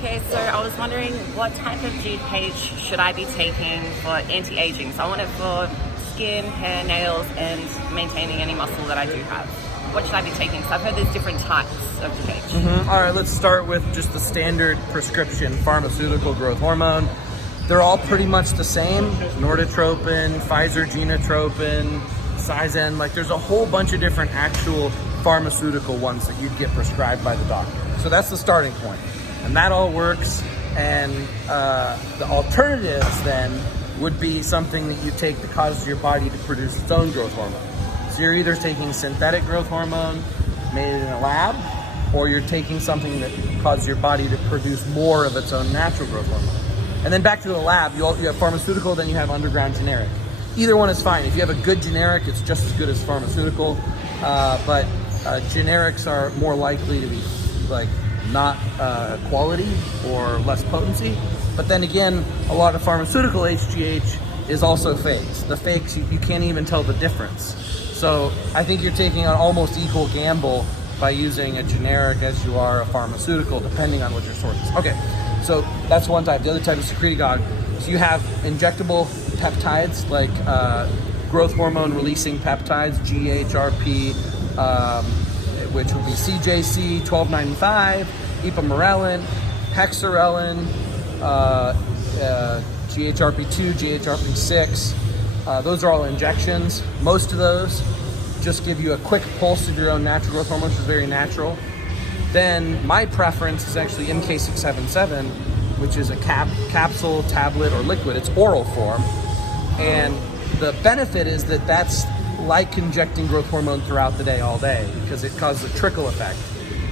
Okay, so I was wondering what type of HGH should I be taking for anti-aging? So I want it for skin, hair, nails, and maintaining any muscle that I do have. What should I be taking? So I've heard there's different types of HGH. All right, let's start with just the standard prescription pharmaceutical growth hormone. They're all pretty much the same. Norditropin, Pfizer genotropin, Cyzen, like there's a whole bunch of different actual pharmaceutical ones that you'd get prescribed by the doctor. So that's the starting point. And that all works. And the alternatives then would be something that you take that causes your body to produce its own growth hormone. So you're either taking synthetic growth hormone made in a lab, or you're taking something that causes your body to produce more of its own natural growth hormone. And then back to the lab, you have pharmaceutical, then you have underground generic. Either one is fine. If you have a good generic, it's just as good as pharmaceutical, but generics are more likely to be like not quality or less potency. But then again, a lot of pharmaceutical HGH is also fakes. The fakes, you can't even tell the difference. So I think you're taking an almost equal gamble by using a generic as you are a pharmaceutical, depending on what your source is. Okay, so that's one type. The other type is secretagogue. So you have injectable peptides like growth hormone releasing peptides, GHRP, which would be CJC 1295, ipamorelin, hexarelin, GHRP2, GHRP6. Those are all injections. Most of those just give you a quick pulse of your own natural growth hormone, which is very natural. Then my preference is actually MK677, which is a capsule, tablet, or liquid. It's oral form. And the benefit is that that's like injecting growth hormone throughout the day, all day, because it causes a trickle effect.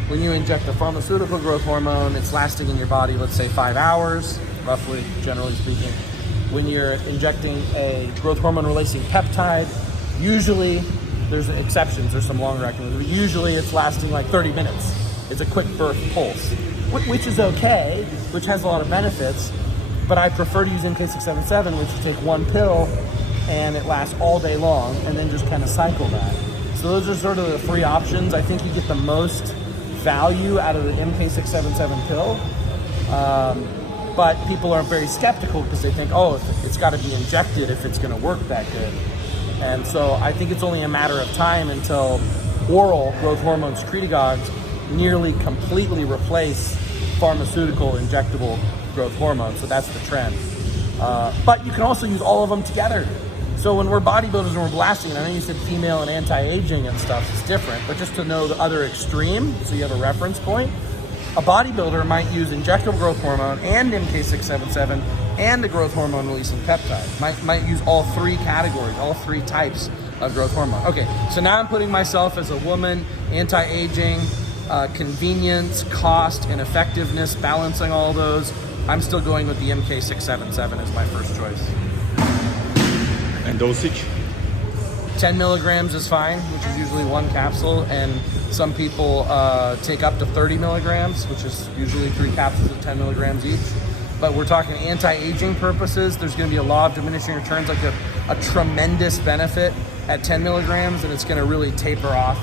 When you inject a pharmaceutical growth hormone, it's lasting in your body, let's say 5 hours, roughly, generally speaking. When you're injecting a growth hormone releasing peptide, usually, there's exceptions, there's some longer acting, but usually it's lasting like 30 minutes. It's a quick burst pulse, which is okay, which has a lot of benefits, but I prefer to use MK677, which you take one pill and it lasts all day long, and then just kind of cycle that. So those are sort of the three options. I think you get the most value out of the MK677 pill, but people are very skeptical because they think, oh, it's got to be injected if it's going to work that good. And so I think it's only a matter of time until oral growth hormone secretagogues nearly completely replace pharmaceutical injectable growth hormone. So that's the trend. But you can also use all of them together. So when we're bodybuilders and we're blasting, and I know you said female and anti-aging and stuff is different, but just to know the other extreme, so you have a reference point, a bodybuilder might use injectable growth hormone and MK677 and the growth hormone releasing peptide. Might use all three categories, all three types of growth hormone. Okay, so now I'm putting myself as a woman, anti-aging, convenience, cost, and effectiveness, balancing all those. I'm still going with the MK677 as my first choice. And dosage? 10 milligrams is fine, which is usually one capsule, and some people take up to 30 milligrams, which is usually 3 capsules of 10 milligrams each. But we're talking anti-aging purposes. There's going to be a law of diminishing returns, like a tremendous benefit at 10 milligrams, and it's going to really taper off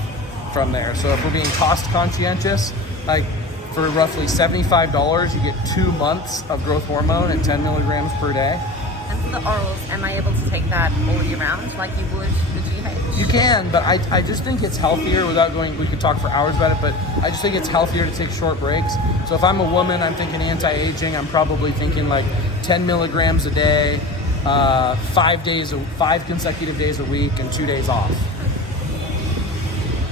from there. So if we're being cost conscientious, like for roughly $75, you get 2 months of growth hormone at 10 milligrams per day. And for the orals, am I able to take that all year round like you would the GH? You can, but I just think it's healthier without going, we could talk for hours about it, but I just think it's healthier to take short breaks. So if I'm a woman, I'm thinking anti-aging, I'm probably thinking like 10 milligrams a day, 5 consecutive days a week, and 2 days off.